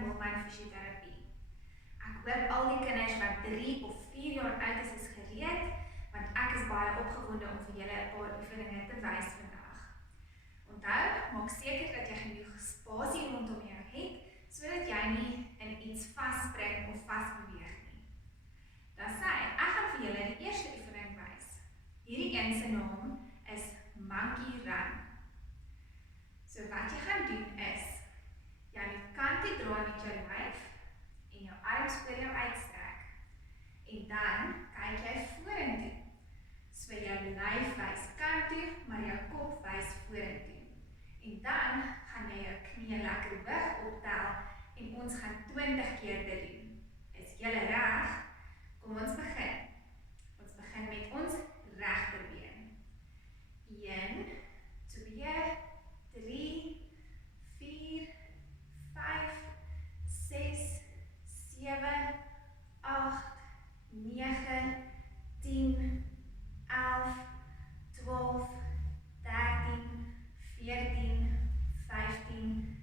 Moelman Fysiotherapie. Ek hoop al die kinders wat 3 of 4 jaar oud is gereed, want ek is baie opgewonde om vir julle 'n paar oefeninge te wys vandag. Onthou, maak seker dat jy genoeg spasie rondom jou het, sodat jy nie in iets vasspring of vasbeweeg nie. Dan sê ek gaan vir julle die eerste oefening wys. Hierdie een se naam is Monkey Run. So wat jy gaan doen is, jy moet kantie draai met jou lyf en jou arms voor jou uitstrek. En dan kyk jy vorentoe. So jou lyf wys kant toe, maar jou kop wys vorentoe. En dan gaan jy jou knie lekker hoog optel en ons gaan 20 keer dit doen. Is julle reg? Kom ons begin. Ons begin met ons regterbeen. 1, 2, 3, 4, 5, 6, 7, 8, 9, 10, 11, 12, 13, 14, 15,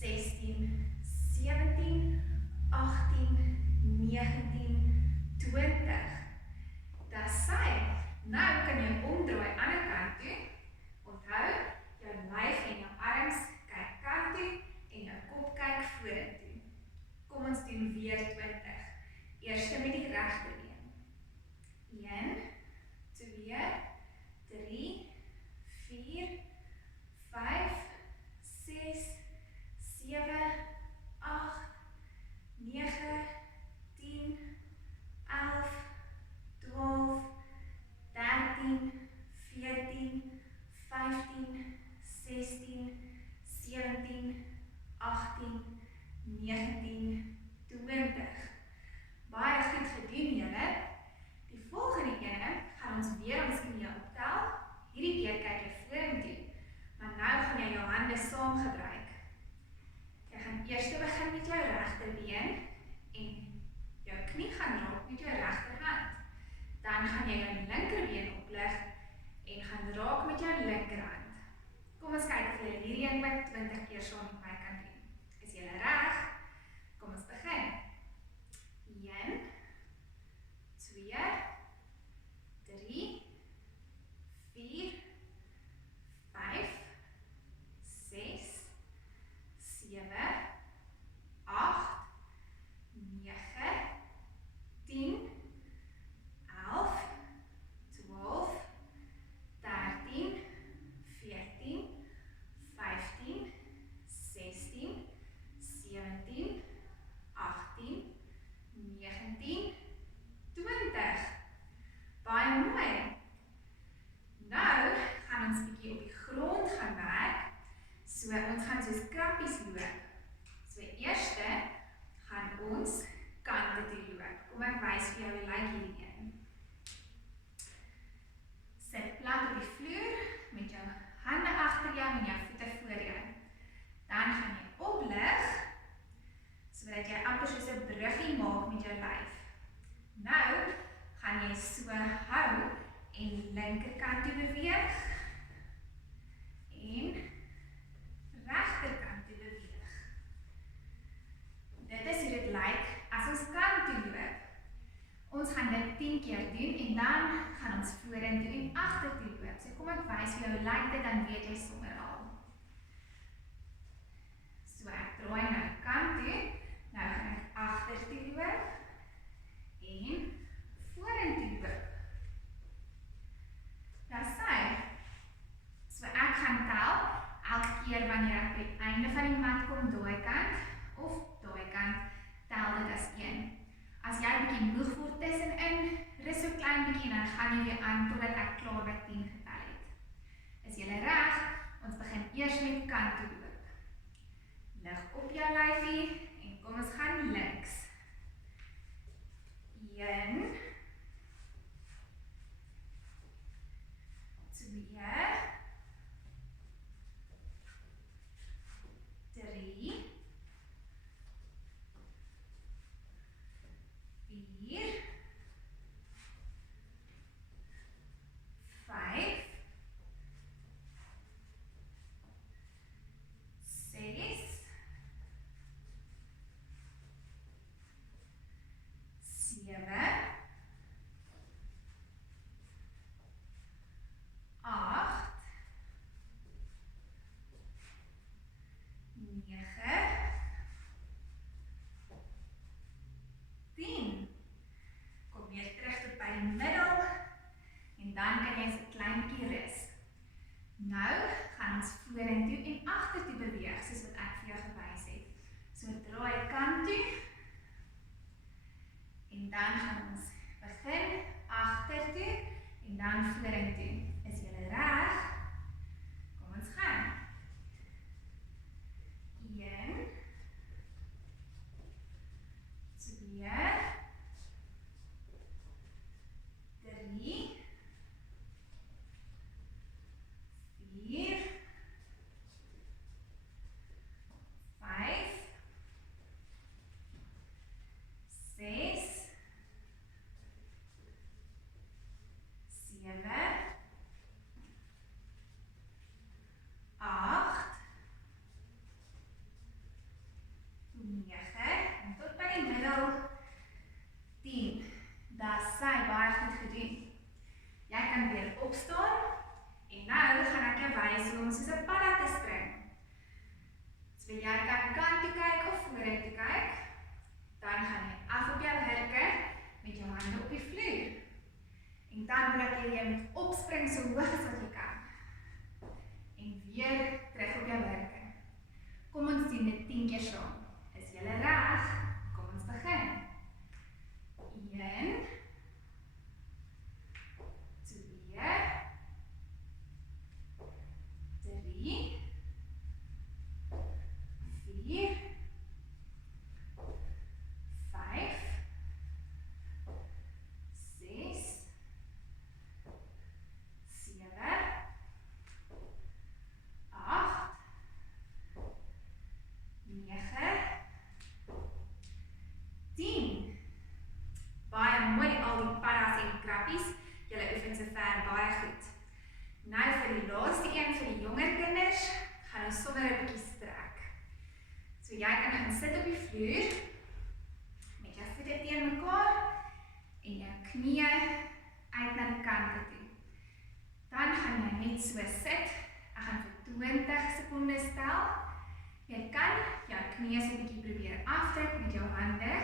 16, 17, 18, 19, 20. Dat sy. Nou kan jy omdraai aan die kant toe. Onthou, jou lyf en jou arms kyk kant toe en jou kop kyk vorentoe. Kom ons doen weer 20. Eerste met die regterbeen. 1, 2, 3, 4, 5, 6, 7, 8, 9, 10, 11, 12, 13, 14, 15, 16, 17, 18, 19, 20. Baie goed gedoen julle. Die volgende ene gaan ons weer ons knie optel. Hierdie keer kyk jy vorentoe, maar nou gaan jy jou hande saam gebruik. Jy gaan eers begin met jou regterbeen en jou knie gaan raak met jou regterhand. Dan gaan jy jou linkerbeen oplig en gaan raak met jou linkerhand. Kom ons kyk of jy hierdie een met 20 keer saam met my kan doen. Is julle reg? Kom ons begin. 1, 2, 3, 4, 5, 6, 7, 8, 9, 10, 11, 12, 13, 14, 15, 16, 17, 18, 19, 20. Baie mooi. Nou gaan ons bietjie op die grond gaan werk. So ons gaan soos krappies loop. So eerste gaan ons kante toe loop. Kom ek wys vir jou hoe lyk hierdie een. Sit plat op die vloer met jou hande agter jou en jou voete voor jou. Dan gaan jy oplig sodat jy amper soos 'n bruggie maak met jou lyf. Nou gaan jy so hou en linkerkant toe beweeg en regterkant toe beweeg. Dit is hoe dit lyk as ons kant toe loop. Ons gaan dit 10 keer doen en dan gaan ons vorentoe en agtertoe loop. So kom ek wys vir jou hoe lyk dit, dan weet jy sommer al. So ek draai nou kant toe, nou gaan ek agtertoe loop en vorentoe loop. Dis sy. So ek gaan tel elke keer wanneer ek by die einde van die mat kom, daai kant of daai kant, tel dit as 1. As jy 'n bietjie moeg word tussenin, rus so klein bietjie en dan gaan jy weer aan totdat ek klaar by 10 getel het. Is julle reg? Ons begin eers met kant toe loop. Lig op jou lyfie en kom ons gaan links. 1, 2, 3, 4, 5, 6, 9, 10. Kom weer terug tot by die middel en dan kan jy so 'n klein bietjie rus. Nou gaan ons vorentoe en agtertoe beweeg soos wat ek vir jou gewys het. So draai kant toe en dan gaan ons begin agtertoe en dan vorentoe. Is jy reg? Kom ons gaan. 1, 2, 3, 4, 5, 6, 7, 8, 9 en tot by die middel 10. Dis baie goed gedoen. Jy kan weer opstaan en nou gaan ek jou wys hoe om soos 'n padda te spring. So jy kan kant toe kyk of vorentoe kyk. Dan gaan jy af op jou hurke met jou hande op die vloer. En dan wil jy moet opspring so hoog as wat jy kan. En weer terug op jou hurke. Kom ons doen dit 10 keer saam. Is jy reg? Kom ons begin. 1, 2, 3, 4, 5, 6, 7, 8, 9, 10. Baie mooi al die paddas en krappies. Julle oefen sover baie goed. Nou vir die laaste een vir die jonger kinders, gaan ons sommer 'n bietjie strek. So jy kan gaan sit op die vloer met jou voete teen mekaar en jou knieë uit na die kante toe. Dan gaan jy net so sit. Ek gaan vir 20 sekondes tel. Jy kan jou knieë so 'n bietjie probeer afdruk met jou hande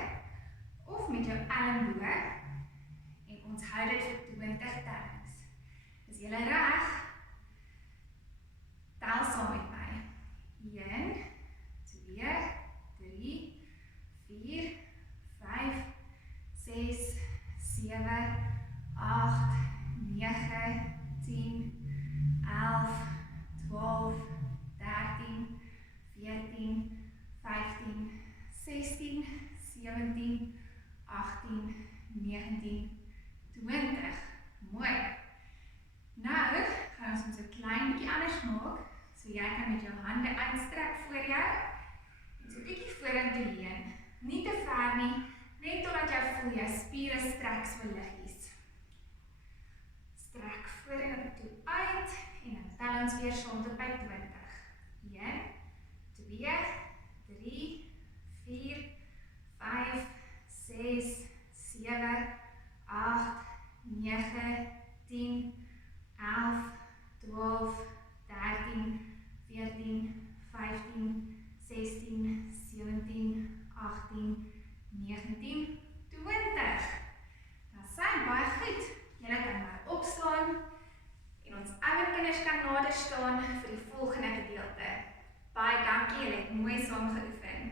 of met jou elmboë en ons hou dit vir 20 tellings. Is jy reg? Tel saam met my. 1, 2, 3, 4, 5, 6, 7, 8, 9, 10, 11, 12, 13, 14, 15, 16, 17, 18, 19, 20. Mooi. Nou gaan ons 'n klein bietjie anders maak. So jy kan met jou hande uitstrek voor jou en so 'n bietjie vorentoe leun. Nie te ver nie, net totdat jy voel jou spiere strek so liggies. Strek vorentoe uit en dan tel ons weer saam tot by 20. 1, 2, 3, 4, 5, 6, 7, 8, 9, 10, 11, 12, 13, 14, 15, 16, 17, 18, 19, 20. Nou sien baie goed. Julle kan maar opstaan en ons ouer kinders kan nader staan vir die volgende gedeelte. Baie dankie, julle het mooi saam geoefen.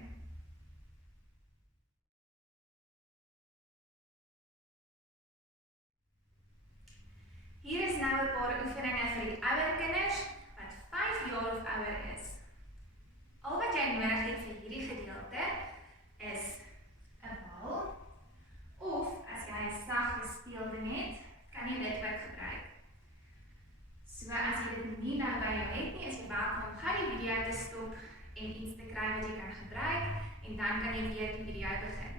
Hier is nou 'n paar oefeninge vir die ouer kinders wat 5 jaar of ouer is. Al wat jy nodig het vir hierdie gedeelte is 'n bal of as jy 'n sagte speelding het, kan jy dit ook gebruik. So as jy dit nie nou by jou het nie, is jy welkom om gou die video te stop en iets te kry wat jy kan gebruik en dan kan jy weer die video begin.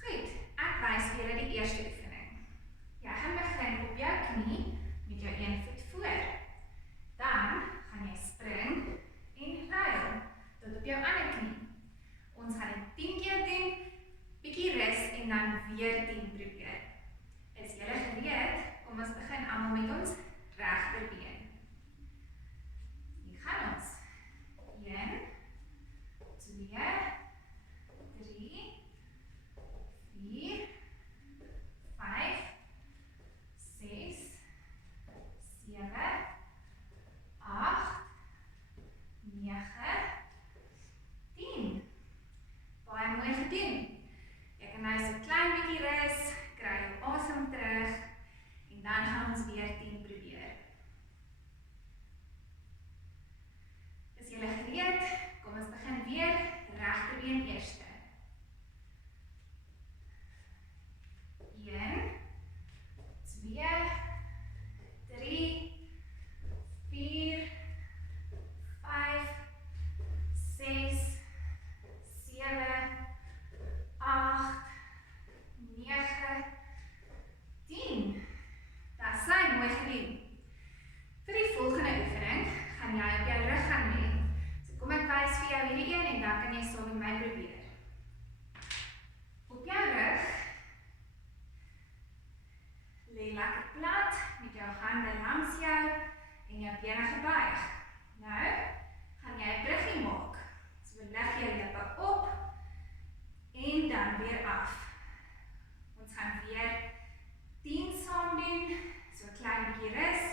Goed, ek wys vir julle die eerste oefening. Jy gaan begin op jou knie met jou een voet voor. Dan gaan jy spring en ruil tot op jou ander knie. Ons gaan dit 10 keer doen, bietjie rus en dan weer 10 probeer. Is julle gereed? Kom ons begin almal met ons regterbeen. Hier gaan ons. 1, Lê lekker plat met jou hande langs jou en jou bene gebuig. Nou, gaan jy 'n bruggie maak. So lig jou lippe op en dan weer af. Ons gaan weer 10 saam doen, so 'n klein bietjie rus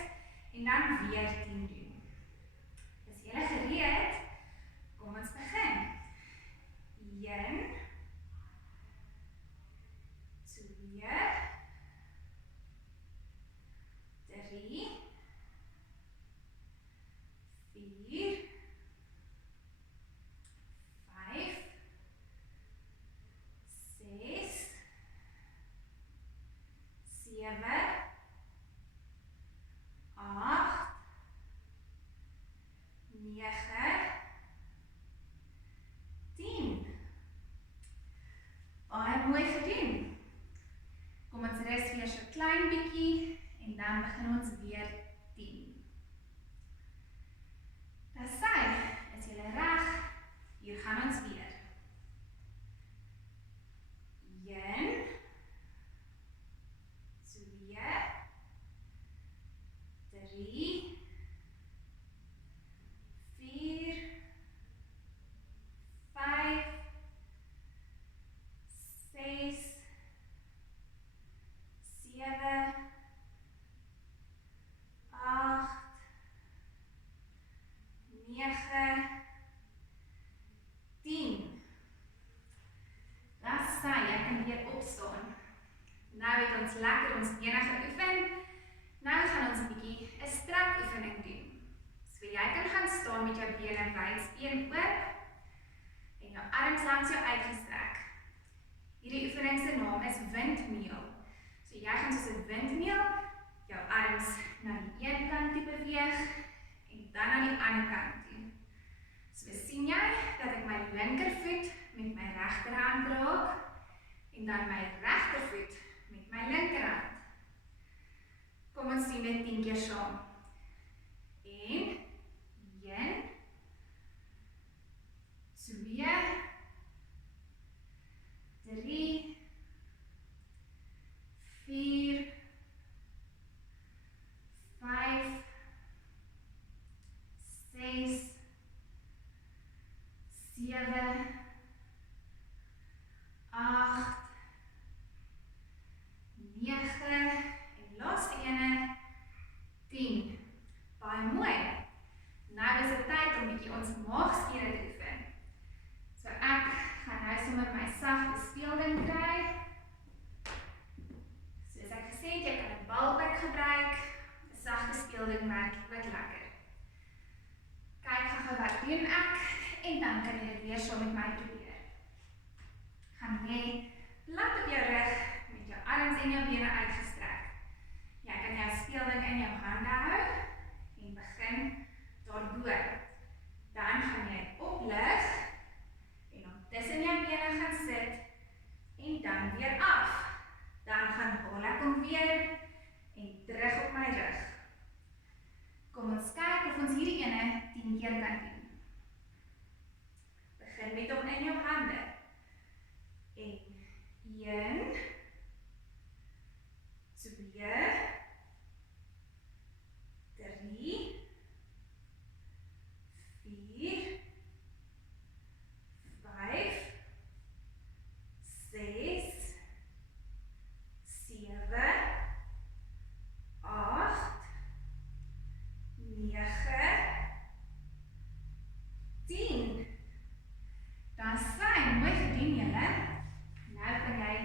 en dan weer 10 doen. Is julle gereed? Kom ons begin. 1 2 3 4 5 6 7 8 9 10. Baie mooi gedoen. Kom ons rus weer so klein bietjie en dan begin ons weer 10. Dis sy, is julle reg? Hier gaan ons weer. 1 2 3 4 5 6 7 8 9 10. Dis sy, jy kan weer opstaan. Nou het ons lekker ons bene geoefen. Nou gaan ons 'n bietjie 'n strek oefening doen. So jy kan gaan staan met jou bene wyd speen oop en jou arms langs jou uitgestrek. Hierdie oefening se naam is windmeel. So jy gaan soos 'n windmeel jou arms na die een kant toe beweeg en dan na die ander kant toe. So sien jy dat ek my linkervoet met my regterhand raak en dan my regtervoet met my linkerhand. Kom ons doen dit 10 keer saam. 1 2 3 4 5 6 7 8 9 en laaste ene 10. Baie mooi. Nou is dit tyd om bietjie ons maagspiere te oefen. So ek gaan nou sommer my sagte speelding kry. Soos ek gesê het, jy kan 'n bal ook gebruik. 'n Sagte speelding werk ook lekker. Kyk gou wat doen ek en dan kan jy dit weer saam met my probeer. Gaan lê plat op jou rug met jou arms en jou bene uitgestrek. Jy kan jou speelding in jou hande hou en begin daarbo. Dan gaan jy oplig en dan tussen jou bene gaan sit en dan weer af. Dan gaan haal ek hom weer en terug op my rug. Kom ons kyk of ons hierdie ene 10 keer kan doen. Begin met hom in jou hande. En 1 2 3 4 5 6 7 8 9 10. Dan sy, mooi gedoen julle. Nou kan jy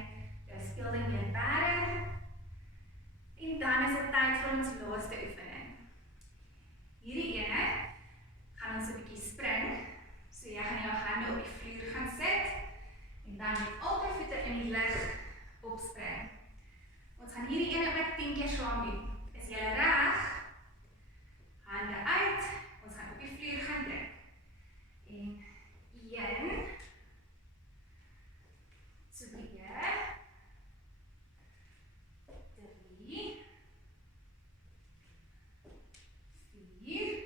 jou speelding weer bære. En dan is dit tyd vir ons laaste oefening. Hierdie ene gaan ons 'n bietjie spring. So jy gaan jou hande op die vloer gaan sit en dan met albei voete in die lug opspring. Ons gaan hierdie ene ook 10 keer saam doen. Is julle reg? Hande uit. Ons gaan op die vloer gaan druk. En 1 2 3 4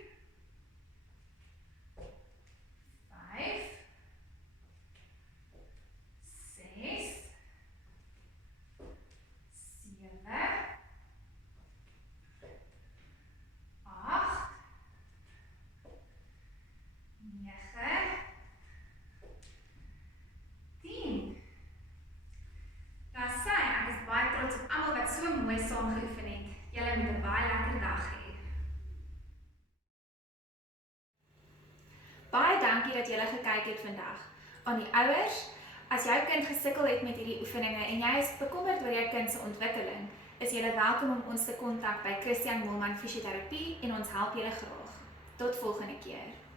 5 6 7 julle met 'n baie lekker dag hê. Baie dankie dat julle gekyk het vandag. Aan die ouers, as jou kind gesukkel het met hierdie oefeninge en jy is bekommerd oor jou kind se ontwikkeling, is julle welkom om ons te kontak by Christian Moelman Fisioterapie en ons help julle graag. Tot volgende keer.